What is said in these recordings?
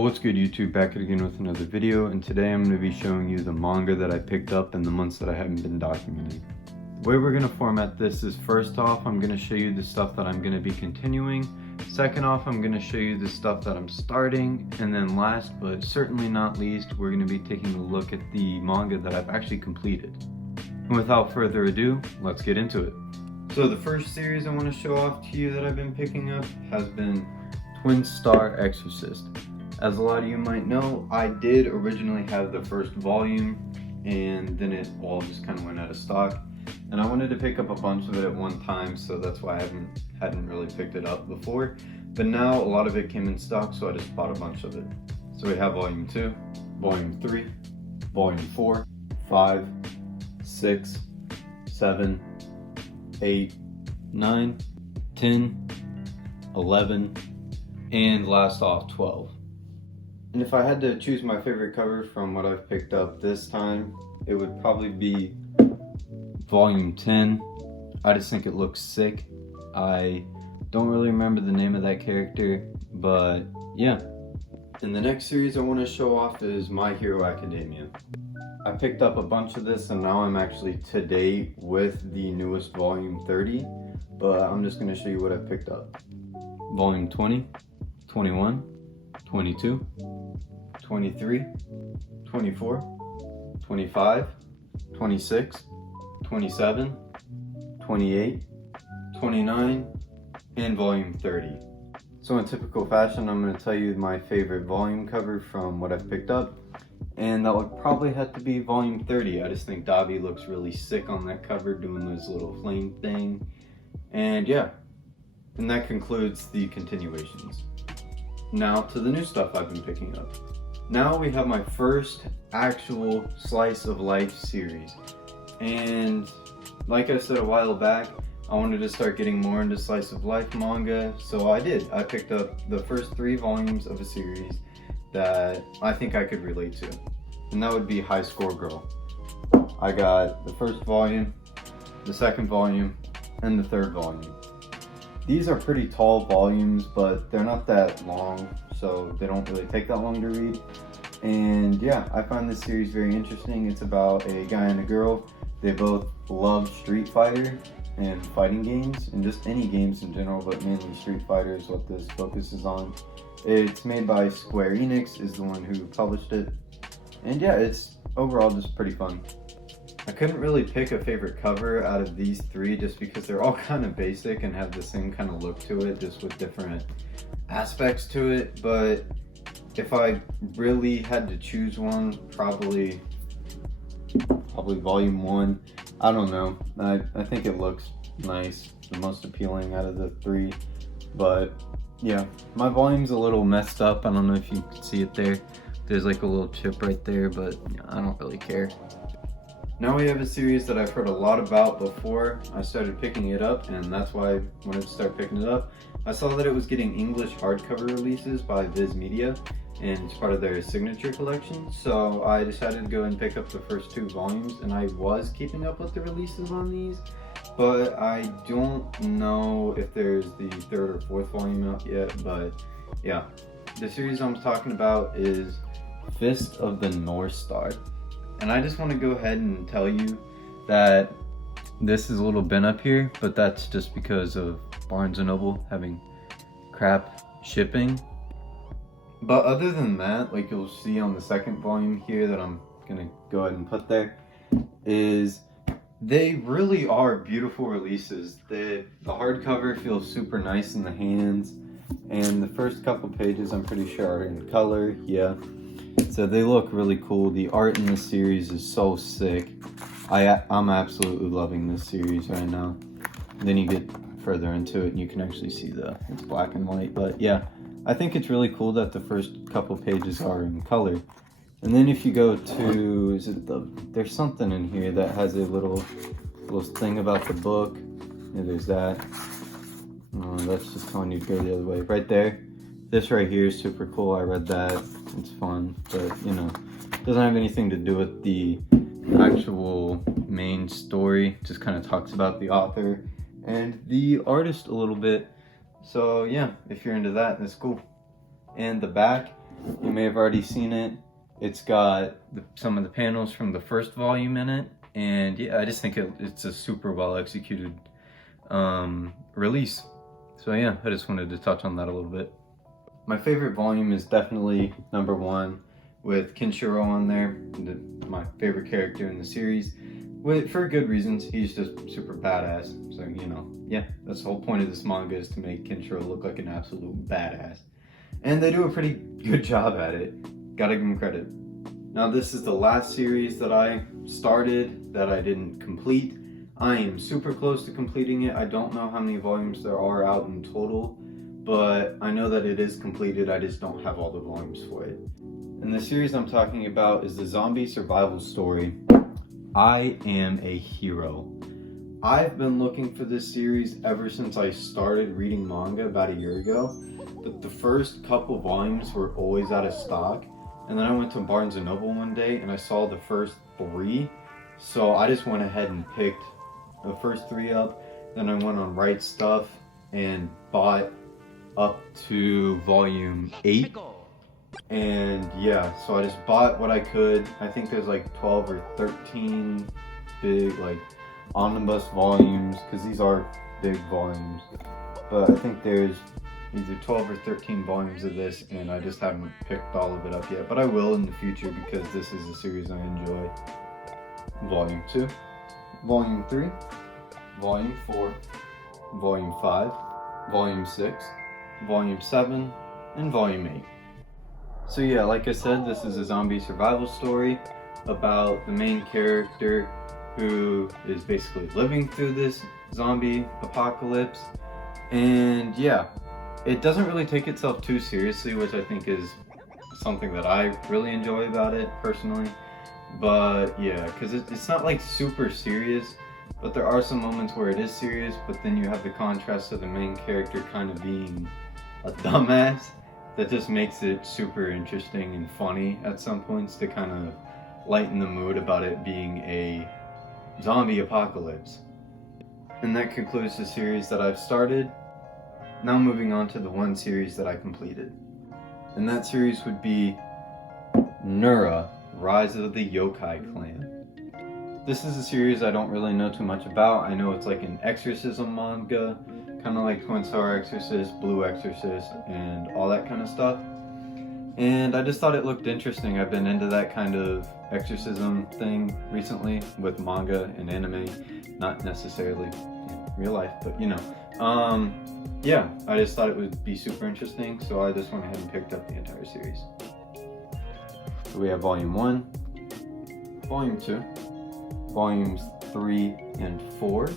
What's good, YouTube? Back again with another video, and today I'm going to be showing you the manga that I picked up in the months that I haven't been documenting. The way we're going to format this is, first off, I'm going to show you the stuff that I'm going to be continuing. Second off, I'm going to show you the stuff that I'm starting, and then last but certainly not least, we're going to be taking a look at the manga that I've actually completed. And without further ado, let's get into it. So the first series I want to show off to you that I've been picking up has been Twin Star Exorcist. As a lot of you might know, I did originally have the first volume, and then it all just kind of went out of stock. And I wanted to pick up a bunch of it at one time, so that's why I hadn't really picked it up before. But now a lot of it came in stock, so I just bought a bunch of it. So we have volume 2, volume 3, volume 4, 5, 6, 7, 8, 9, 10, 11, and last off 12. And if I had to choose my favorite cover from what I've picked up this time, it would probably be volume 10. I just think it looks sick. I don't really remember the name of that character, but yeah. And the next series I want to show off is My Hero Academia. I picked up a bunch of this, and now I'm actually to date with the newest volume 30, but I'm just going to show you what I picked up. Volume 20, 21, 22, 23, 24, 25, 26, 27, 28, 29, and volume 30. So in typical fashion, I'm going to tell you my favorite volume cover from what I've picked up, and that would probably have to be volume 30. I just think Dabi looks really sick on that cover doing this little flame thing, and yeah. And that concludes the continuations. Now to the new stuff I've been picking up. Now we have my first actual slice of life series. And like I said a while back, I wanted to start getting more into slice of life manga, so I did. I picked up the first 3 volumes of a series that I think I could relate to. And that would be High Score Girl. I got the first volume, the second volume, and the third volume. These are pretty tall volumes, but they're not that long, so they don't really take that long to read. And yeah, I find this series very interesting. It's about a guy and a girl. They both love Street Fighter and fighting games, and just any games in general, but mainly Street Fighter is what this focuses on. It's made by Square Enix, is the one who published it. And yeah, it's overall just pretty fun. I couldn't really pick a favorite cover out of these 3 just because they're all kind of basic and have the same kind of look to it, just with different aspects to it. But if I really had to choose one, probably volume 1. I don't know. I think it looks nice, the most appealing out of the 3. But yeah, my volume's a little messed up. I don't know if you can see it there. There's like a little chip right there, but I don't really care. Now we have a series that I've heard a lot about before I started picking it up, and that's why I wanted to start picking it up. I saw that it was getting English hardcover releases by Viz Media, and it's part of their signature collection, so I decided to go and pick up the first 2 volumes, and I was keeping up with the releases on these, but I don't know if there's the 3rd or 4th volume out yet. But yeah, the series I'm talking about is Fist of the North Star. And I just want to go ahead and tell you that this is a little bent up here, but that's just because of Barnes & Noble having crap shipping. But other than that, like you'll see on the 2nd volume here that I'm going to go ahead and put there, is they really are beautiful releases. The hardcover feels super nice in the hands, and the first couple pages I'm pretty sure are in color, yeah. So they look really cool. The art in this series is so sick. I'm absolutely loving this series right now. And then you get further into it and you can actually see it's black and white. But yeah, I think it's really cool that the first couple pages are in color. And then if you go to, there's something in here that has a little thing about the book. Yeah, there's that. Oh, that's just telling you to go the other way. Right there. This right here is super cool. I read that. It's fun, but it doesn't have anything to do with the actual main story. It just kind of talks about the author and the artist a little bit. So yeah, if you're into that, that's cool. And the back You may have already seen it. It's got some of the panels from the first volume in it, and yeah, I just think it's a super well executed release. So yeah, I just wanted to touch on that a little bit. My favorite volume is definitely number 1, with Kenshiro on there, my favorite character in the series, for good reasons. He's just super badass. So, you know, yeah, that's the whole point of this manga, is to make Kenshiro look like an absolute badass. And they do a pretty good job at it. Gotta give them credit. Now, this is the last series that I started that I didn't complete. I am super close to completing it. I don't know how many volumes there are out in total, but I know that it is completed. I just don't have all the volumes for it. And the series I'm talking about is the zombie survival story, I Am a Hero. I've been looking for this series ever since I started reading manga about a year ago, but the first couple volumes were always out of stock. And then I went to Barnes & Noble one day and I saw the first 3, so I just went ahead and picked the first 3 up. Then I went on Right Stuff and bought up to volume 8, and yeah, so I just bought what I could. I think there's like 12 or 13 big like omnibus volumes, because these are big volumes, but I think there's either 12 or 13 volumes of this, and I just haven't picked all of it up yet, but I will in the future because this is a series I enjoy. Volume 2, Volume 3, Volume 4, Volume 5, Volume 6, Volume 7, and Volume 8. So yeah, like I said, this is a zombie survival story about the main character who is basically living through this zombie apocalypse. And yeah, it doesn't really take itself too seriously, which I think is something that I really enjoy about it personally. But yeah, because it's not like super serious, but there are some moments where it is serious, but then you have the contrast of the main character kind of being a dumbass that just makes it super interesting and funny at some points to kind of lighten the mood about it being a zombie apocalypse. And that concludes the series that I've started. Now moving on to the one series that I completed. And that series would be Nura, Rise of the Yokai Clan. This is a series I don't really know too much about. I know it's like an exorcism manga, kind of like Twin Star Exorcist, Blue Exorcist, and all that kind of stuff. And I just thought it looked interesting. I've been into that kind of exorcism thing recently with manga and anime, not necessarily in real life, but you know. Yeah, I just thought it would be super interesting, so I just went ahead and picked up the entire series. So we have Volume 1, Volume 2, Volumes 3 and 4,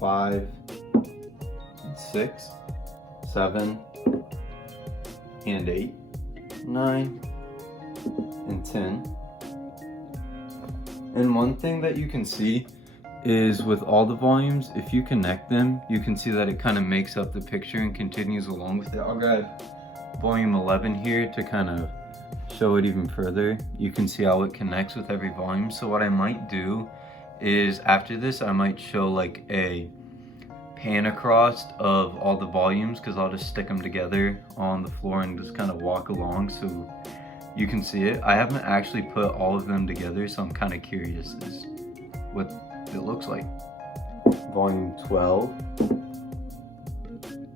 5, 6, 7, and 8, 9, and 10. And one thing that you can see is with all the volumes, if you connect them, you can see that it kind of makes up the picture and continues along with it. I'll grab volume 11 here to kind of show it even further. You can see how it connects with every volume. So what I might do is after this, I might show like a pan across of all the volumes, because I'll just stick them together on the floor and just kind of walk along so you can see it. I haven't actually put all of them together, so I'm kind of curious as what it looks like. Volume 12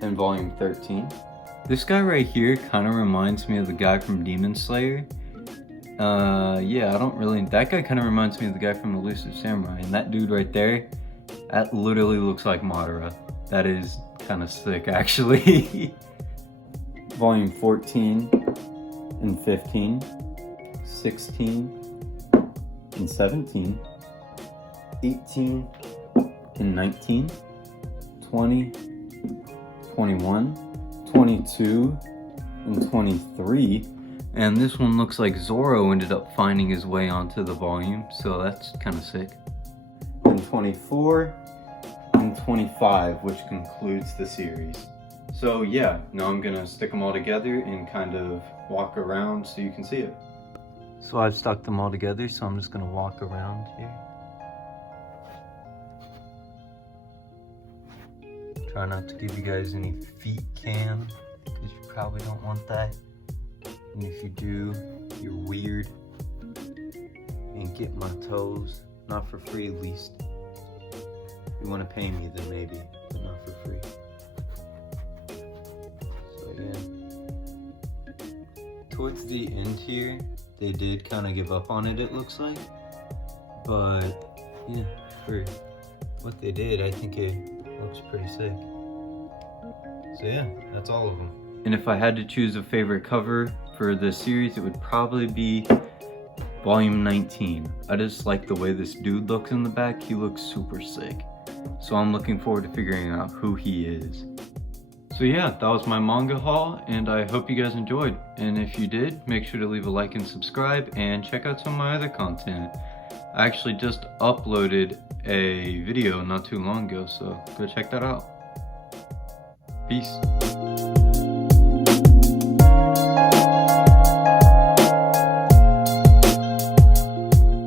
and Volume 13. This guy right here kind of reminds me of the guy from Demon Slayer. Yeah, that guy kind of reminds me of the guy from Elusive Samurai, and that dude right there, that literally looks like Madara. That is kind of sick, actually. Volume 14 and 15, 16 and 17, 18 and 19, 20, 21, 22, and 23. And this one looks like Zoro ended up finding his way onto the volume, so that's kind of sick. And 24 and 25, which concludes the series. So yeah, now I'm gonna stick them all together and kind of walk around so you can see it. So I've stuck them all together, so I'm just gonna walk around here. Try not to give you guys any feet cam, because you probably don't want that. And if you do, you're weird. And get my toes, not for free at least. If you want to pay me, then maybe, but not for free. So yeah. Towards the end here, they did kind of give up on it, it looks like. But yeah, for what they did, I think it looks pretty sick. So yeah, that's all of them. And if I had to choose a favorite cover for this series, it would probably be Volume 19. I just like the way this dude looks in the back. He looks super sick. So I'm looking forward to figuring out who he is. So yeah, that was my manga haul, and I hope you guys enjoyed. And if you did, make sure to leave a like and subscribe, and check out some of my other content. I actually just uploaded a video not too long ago, so go check that out. Peace.